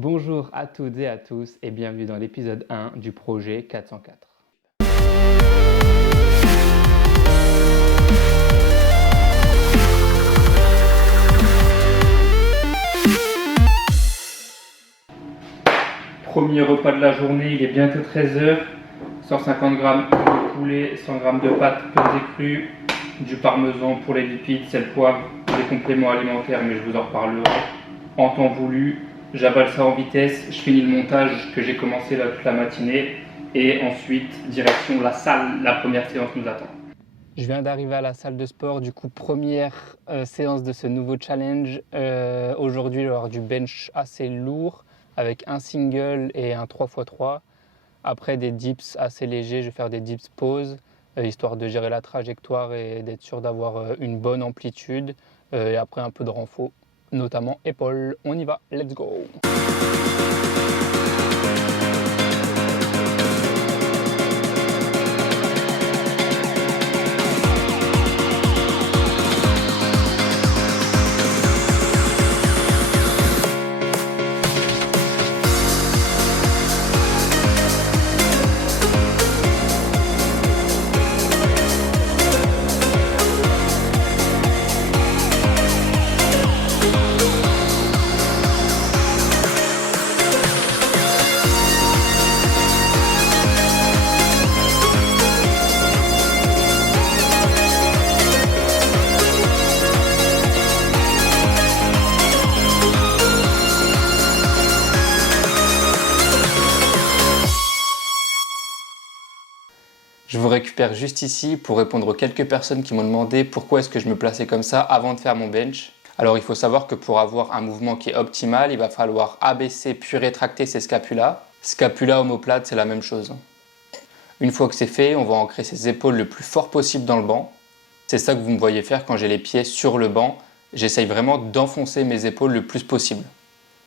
Bonjour à toutes et à tous et bienvenue dans l'épisode 1 du projet 404. Premier repas de la journée, il est bientôt 13h. 150 g de poulet, 100 g de pâtes pesées crues, du parmesan pour les lipides, sel, poivre, des compléments alimentaires, mais je vous en reparlerai en temps voulu. J'avale ça en vitesse, je finis le montage que j'ai commencé là toute la matinée et ensuite direction la salle, la première séance nous attend. Je viens d'arriver à la salle de sport, du coup première séance de ce nouveau challenge. Aujourd'hui il va y avoir du bench assez lourd avec un single et un 3x3. Après des dips assez légers, je vais faire des dips pause, histoire de gérer la trajectoire et d'être sûr d'avoir une bonne amplitude. Et après un peu de renfort, notamment épaules. On y va, let's go! Je vous récupère juste ici pour répondre aux quelques personnes qui m'ont demandé pourquoi est-ce que je me plaçais comme ça avant de faire mon bench. Alors il faut savoir que pour avoir un mouvement qui est optimal, il va falloir abaisser puis rétracter ses scapulas. Scapula, omoplate, c'est la même chose. Une fois que c'est fait, on va ancrer ses épaules le plus fort possible dans le banc. C'est ça que vous me voyez faire quand j'ai les pieds sur le banc. J'essaye vraiment d'enfoncer mes épaules le plus possible.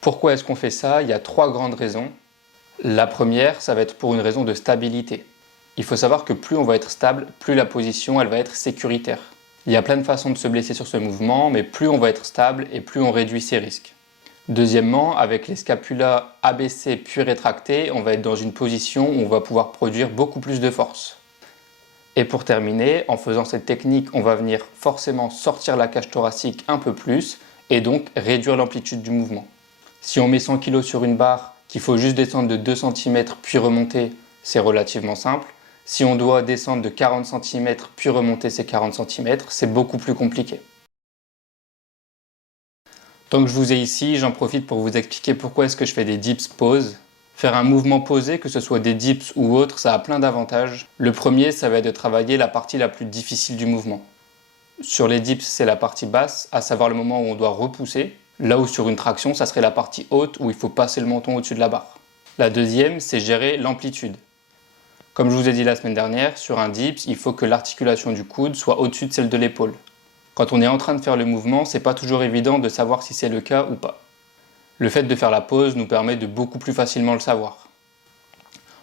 Pourquoi est-ce qu'on fait ça? Il y a 3 grandes raisons. La première, ça va être pour une raison de stabilité. Il faut savoir que plus on va être stable, plus la position elle va être sécuritaire. Il y a plein de façons de se blesser sur ce mouvement, mais plus on va être stable et plus on réduit ses risques. Deuxièmement, avec les scapulas abaissés puis rétractés, on va être dans une position où on va pouvoir produire beaucoup plus de force. Et pour terminer, en faisant cette technique, on va venir forcément sortir la cage thoracique un peu plus et donc réduire l'amplitude du mouvement. Si on met 100 kg sur une barre, qu'il faut juste descendre de 2 cm puis remonter, c'est relativement simple. Si on doit descendre de 40 cm puis remonter ces 40 cm, c'est beaucoup plus compliqué. Tant que je vous ai ici, j'en profite pour vous expliquer pourquoi est-ce que je fais des dips pause. Faire un mouvement posé, que ce soit des dips ou autre, ça a plein d'avantages. Le premier, ça va être de travailler la partie la plus difficile du mouvement. Sur les dips, c'est la partie basse, à savoir le moment où on doit repousser. Là où sur une traction, ça serait la partie haute où il faut passer le menton au-dessus de la barre. La deuxième, c'est gérer l'amplitude. Comme je vous ai dit la semaine dernière, sur un dips, il faut que l'articulation du coude soit au-dessus de celle de l'épaule. Quand on est en train de faire le mouvement, c'est pas toujours évident de savoir si c'est le cas ou pas. Le fait de faire la pause nous permet de beaucoup plus facilement le savoir.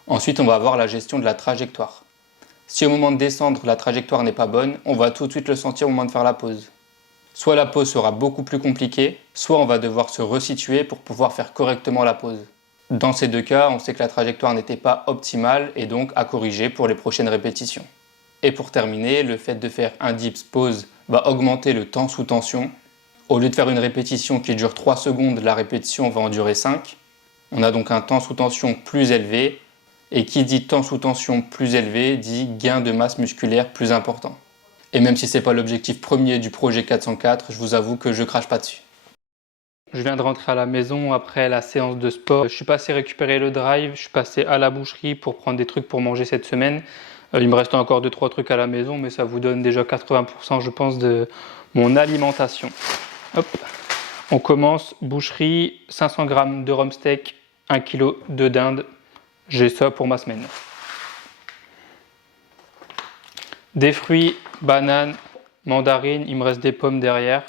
Ensuite, on va avoir la gestion de la trajectoire. Si au moment de descendre, la trajectoire n'est pas bonne, on va tout de suite le sentir au moment de faire la pause. Soit la pause sera beaucoup plus compliquée, soit on va devoir se resituer pour pouvoir faire correctement la pause. Dans ces deux cas, on sait que la trajectoire n'était pas optimale et donc à corriger pour les prochaines répétitions. Et pour terminer, le fait de faire un dips pause va augmenter le temps sous tension. Au lieu de faire une répétition qui dure 3 secondes, la répétition va en durer 5. On a donc un temps sous tension plus élevé. Et qui dit temps sous tension plus élevé dit gain de masse musculaire plus important. Et même si ce n'est pas l'objectif premier du projet 404, je vous avoue que je crache pas dessus. Je viens de rentrer à la maison après la séance de sport. Je suis passé récupérer le drive, je suis passé à la boucherie pour prendre des trucs pour manger cette semaine. Il me reste encore 2-3 trucs à la maison, mais ça vous donne déjà 80% je pense de mon alimentation. Hop. On commence, boucherie, 500 g de rhum steak, 1 kg de dinde. J'ai ça pour ma semaine. Des fruits, bananes, mandarines, il me reste des pommes derrière.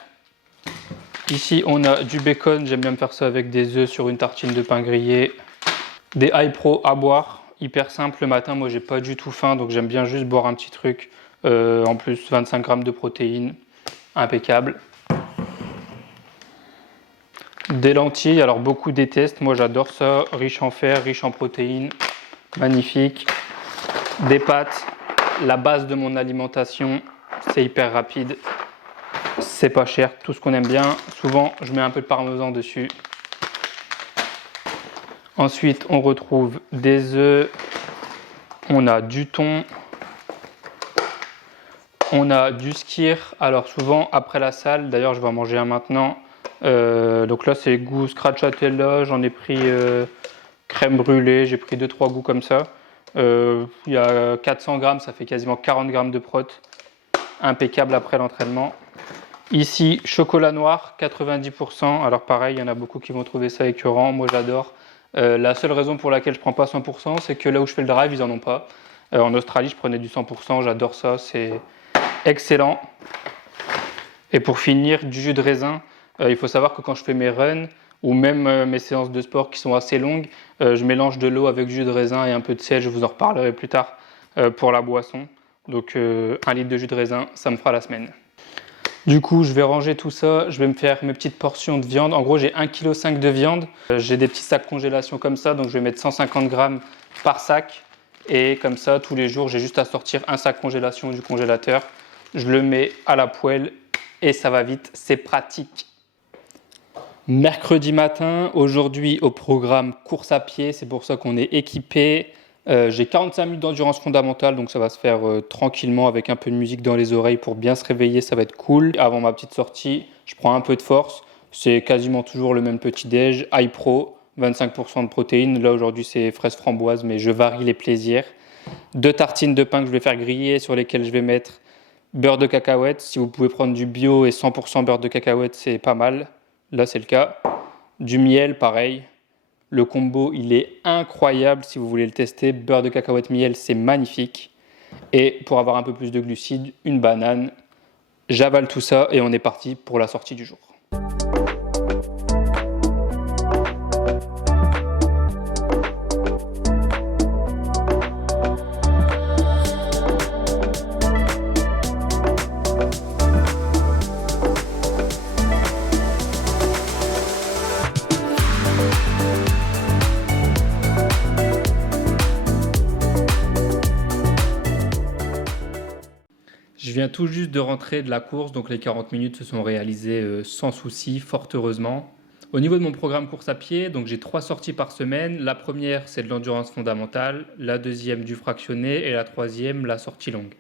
Ici, on a du bacon, j'aime bien me faire ça avec des œufs sur une tartine de pain grillé. Des iPro à boire, hyper simple le matin, moi j'ai pas du tout faim, donc j'aime bien juste boire un petit truc. En plus, 25 g de protéines, impeccable. Des lentilles, alors beaucoup détestent, moi j'adore ça, riche en fer, riche en protéines, magnifique. Des pâtes, la base de mon alimentation, c'est hyper rapide, c'est pas cher, tout ce qu'on aime bien. Souvent je mets un peu de parmesan dessus. Ensuite on retrouve des œufs, on a du thon, on a du skyr, alors souvent après la salle, d'ailleurs je vais en manger un maintenant. Donc là c'est goût stracciatella, j'en ai pris crème brûlée, j'ai pris 2-3 goûts comme ça. Il y a 400 grammes, ça fait quasiment 40 grammes de prot, impeccable après l'entraînement. Ici chocolat noir 90%, alors pareil il y en a beaucoup qui vont trouver ça écœurant, moi j'adore. La seule raison pour laquelle je prends pas 100%, c'est que là où je fais le drive ils en ont pas. En Australie je prenais du 100%, j'adore ça, c'est excellent. Et pour finir, du jus de raisin. Il faut savoir que quand je fais mes runs ou même mes séances de sport qui sont assez longues, je mélange de l'eau avec du jus de raisin et un peu de sel. Je vous en reparlerai plus tard pour la boisson. Donc 1 litre de jus de raisin, ça me fera la semaine. Du coup, je vais ranger tout ça. Je vais me faire mes petites portions de viande. En gros, j'ai 1,5 kg de viande. J'ai des petits sacs congélation comme ça. Donc je vais mettre 150 grammes par sac. Et comme ça, tous les jours, j'ai juste à sortir un sac congélation du congélateur. Je le mets à la poêle et ça va vite. C'est pratique. Mercredi matin, aujourd'hui au programme course à pied, c'est pour ça qu'on est équipé. J'ai 45 minutes d'endurance fondamentale, donc ça va se faire tranquillement avec un peu de musique dans les oreilles pour bien se réveiller, ça va être cool. Avant ma petite sortie, je prends un peu de force. C'est quasiment toujours le même petit déj, High Pro, 25% de protéines. Là aujourd'hui c'est fraise framboise, mais je varie les plaisirs. 2 tartines de pain que je vais faire griller sur lesquelles je vais mettre beurre de cacahuète. Si vous pouvez prendre du bio et 100% beurre de cacahuète, c'est pas mal. Là, c'est le cas. Du miel, pareil. Le combo, il est incroyable si vous voulez le tester. Beurre de cacahuète, miel, c'est magnifique. Et pour avoir un peu plus de glucides, une banane. J'avale tout ça et on est parti pour la sortie du jour. Je viens tout juste de rentrer de la course, donc les 40 minutes se sont réalisées sans souci, fort heureusement. Au niveau de mon programme course à pied, donc j'ai 3 sorties par semaine. La première, c'est de l'endurance fondamentale, la deuxième, du fractionné, et la troisième, la sortie longue.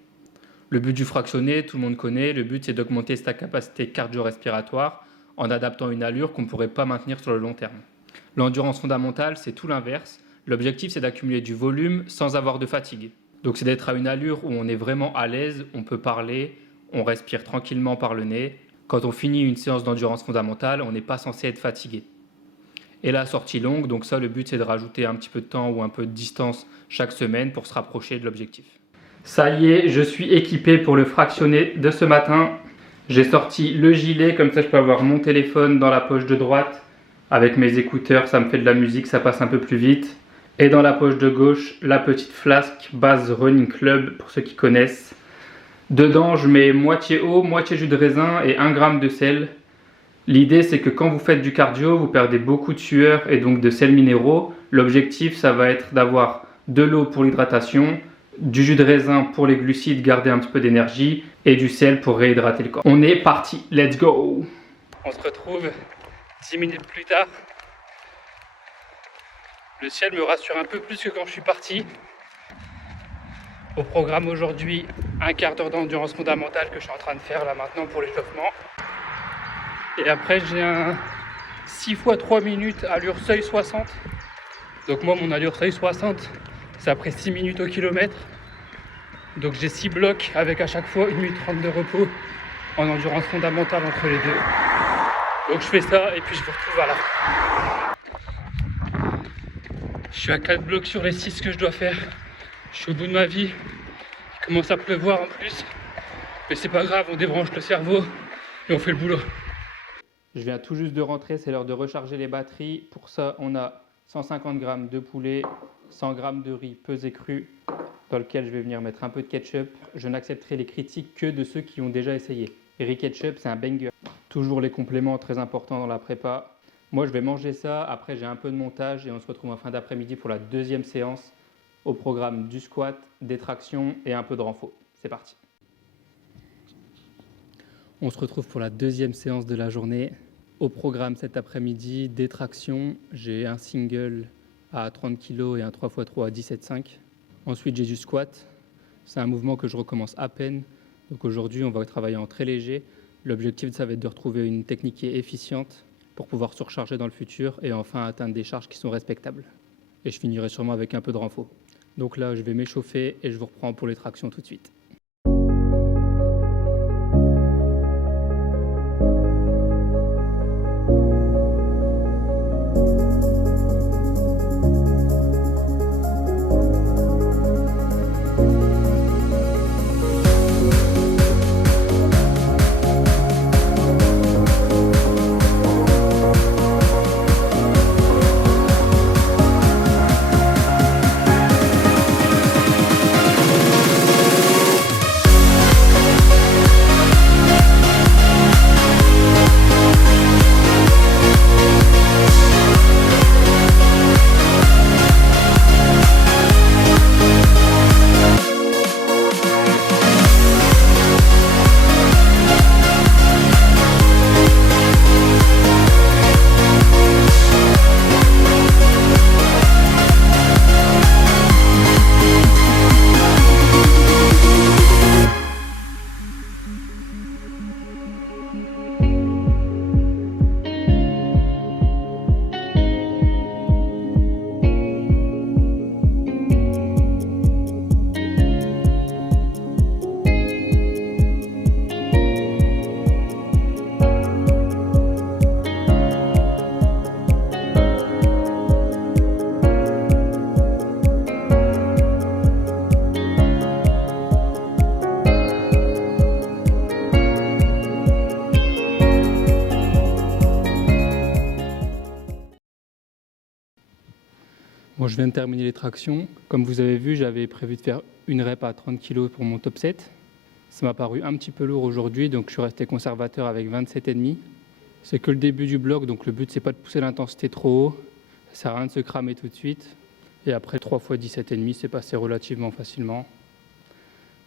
Le but du fractionné, tout le monde connaît, le but c'est d'augmenter sa capacité cardio-respiratoire en adaptant une allure qu'on ne pourrait pas maintenir sur le long terme. L'endurance fondamentale, c'est tout l'inverse. L'objectif, c'est d'accumuler du volume sans avoir de fatigue. Donc c'est d'être à une allure où on est vraiment à l'aise, on peut parler, on respire tranquillement par le nez. Quand on finit une séance d'endurance fondamentale, on n'est pas censé être fatigué. Et la sortie longue, donc ça le but c'est de rajouter un petit peu de temps ou un peu de distance chaque semaine pour se rapprocher de l'objectif. Ça y est, je suis équipé pour le fractionné de ce matin. J'ai sorti le gilet, comme ça je peux avoir mon téléphone dans la poche de droite. Avec mes écouteurs, ça me fait de la musique, ça passe un peu plus vite. Et dans la poche de gauche, la petite flasque base Running Club, pour ceux qui connaissent. Dedans, je mets moitié eau, moitié jus de raisin et 1 g de sel. L'idée, c'est que quand vous faites du cardio, vous perdez beaucoup de sueur et donc de sels minéraux. L'objectif, ça va être d'avoir de l'eau pour l'hydratation, du jus de raisin pour les glucides, garder un petit peu d'énergie, et du sel pour réhydrater le corps. On est parti, let's go! On se retrouve 10 minutes plus tard. Le ciel me rassure un peu plus que quand je suis parti. Au programme aujourd'hui, un quart d'heure d'endurance fondamentale que je suis en train de faire là maintenant pour l'échauffement. Et après j'ai un 6 x 3 minutes allure seuil 60. Donc moi mon allure seuil 60, c'est après 6 minutes au kilomètre. Donc j'ai 6 blocs avec à chaque fois 1 minute 30 de repos en endurance fondamentale entre les deux. Donc je fais ça et puis je vous retrouve à la fin. Je suis à 4 blocs sur les 6 que je dois faire. Je suis au bout de ma vie. Il commence à pleuvoir en plus. Mais c'est pas grave, on débranche le cerveau et on fait le boulot. Je viens tout juste de rentrer, c'est l'heure de recharger les batteries. Pour ça, on a 150 g de poulet, 100 g de riz pesé cru, dans lequel je vais venir mettre un peu de ketchup. Je n'accepterai les critiques que de ceux qui ont déjà essayé. Riz ketchup, c'est un banger. Toujours les compléments très importants dans la prépa. Moi, je vais manger ça. Après, j'ai un peu de montage et on se retrouve en fin d'après-midi pour la deuxième séance. Au programme du squat, des tractions et un peu de renfort. C'est parti. On se retrouve pour la deuxième séance de la journée. Au programme cet après-midi, des tractions. J'ai un single à 30 kg et un 3x3 à 17,5. Ensuite, j'ai du squat. C'est un mouvement que je recommence à peine. Donc aujourd'hui, on va travailler en très léger. L'objectif, ça va être de retrouver une technique qui est efficiente pour pouvoir surcharger dans le futur et enfin atteindre des charges qui sont respectables. Et je finirai sûrement avec un peu de renfort. Donc là, je vais m'échauffer et je vous reprends pour les tractions tout de suite. Bon, je viens de terminer les tractions. Comme vous avez vu, j'avais prévu de faire une rep à 30 kg pour mon top 7. Ça m'a paru un petit peu lourd aujourd'hui, donc je suis resté conservateur avec 27,5. C'est que le début du bloc, donc le but c'est pas de pousser l'intensité trop haut. Ça sert à rien de se cramer tout de suite. Et après 3 fois 17,5, c'est passé relativement facilement.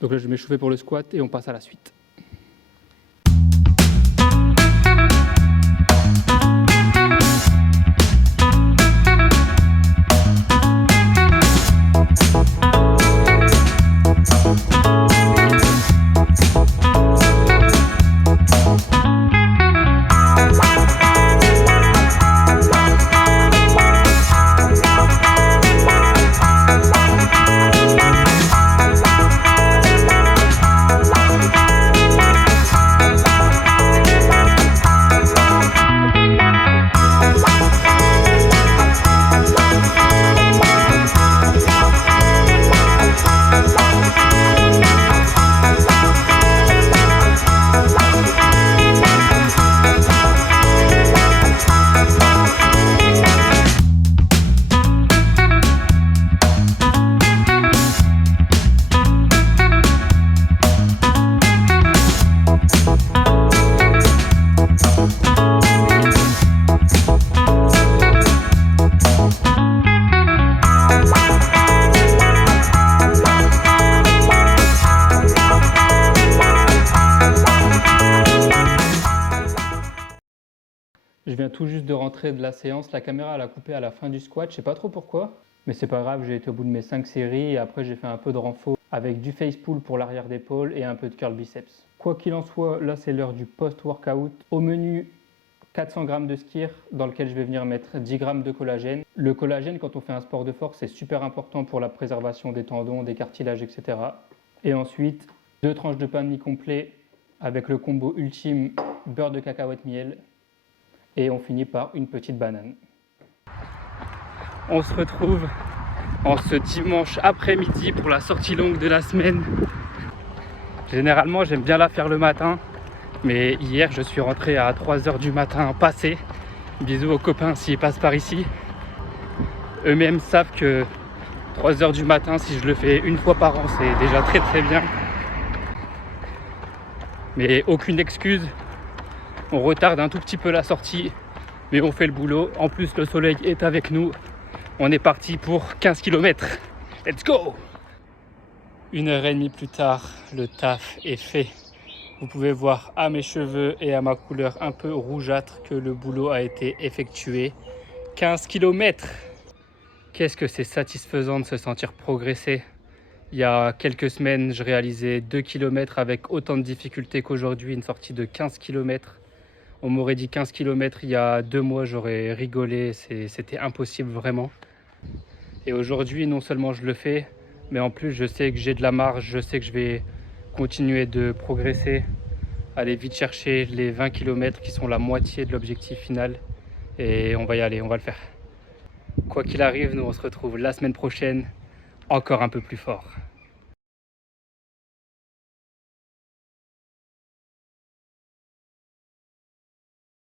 Donc là, je vais m'échauffer pour le squat et on passe à la suite. Je viens tout juste de rentrer de la séance, la caméra elle a coupé à la fin du squat, je sais pas trop pourquoi, mais c'est pas grave, j'ai été au bout de mes 5 séries et après j'ai fait un peu de renfort avec du face pull pour l'arrière d'épaule et un peu de curl biceps. Quoi qu'il en soit, là c'est l'heure du post-workout. Au menu, 400 g de skir dans lequel je vais venir mettre 10 g de collagène. Le collagène, quand on fait un sport de force, c'est super important pour la préservation des tendons, des cartilages, etc. Et ensuite, 2 tranches de pain de mie complet avec le combo ultime beurre de cacahuète miel. Et on finit par une petite banane. On se retrouve en ce dimanche après-midi pour la sortie longue de la semaine. Généralement, j'aime bien la faire le matin, mais hier, je suis rentré à 3 h du matin passé. Bisous aux copains s'ils passent par ici. Eux-mêmes savent que 3 h du matin, si je le fais une fois par an, c'est déjà très très bien. Mais aucune excuse. On retarde un tout petit peu la sortie mais on fait le boulot. En plus, le soleil est avec nous. On est parti pour 15 km. Let's go! 1h30 plus tard, le taf est fait. Vous pouvez voir à mes cheveux et à ma couleur un peu rougeâtre que le boulot a été effectué. 15 km! Qu'est-ce que c'est satisfaisant de se sentir progresser. Il y a quelques semaines, je réalisais 2 km avec autant de difficultés qu'aujourd'hui, une sortie de 15 km. On m'aurait dit 15 km il y a 2 mois, j'aurais rigolé, c'était impossible vraiment. Et aujourd'hui, non seulement je le fais, mais en plus je sais que j'ai de la marge, je sais que je vais continuer de progresser, aller vite chercher les 20 km qui sont la moitié de l'objectif final. Et on va y aller, on va le faire. Quoi qu'il arrive, nous on se retrouve la semaine prochaine, encore un peu plus fort.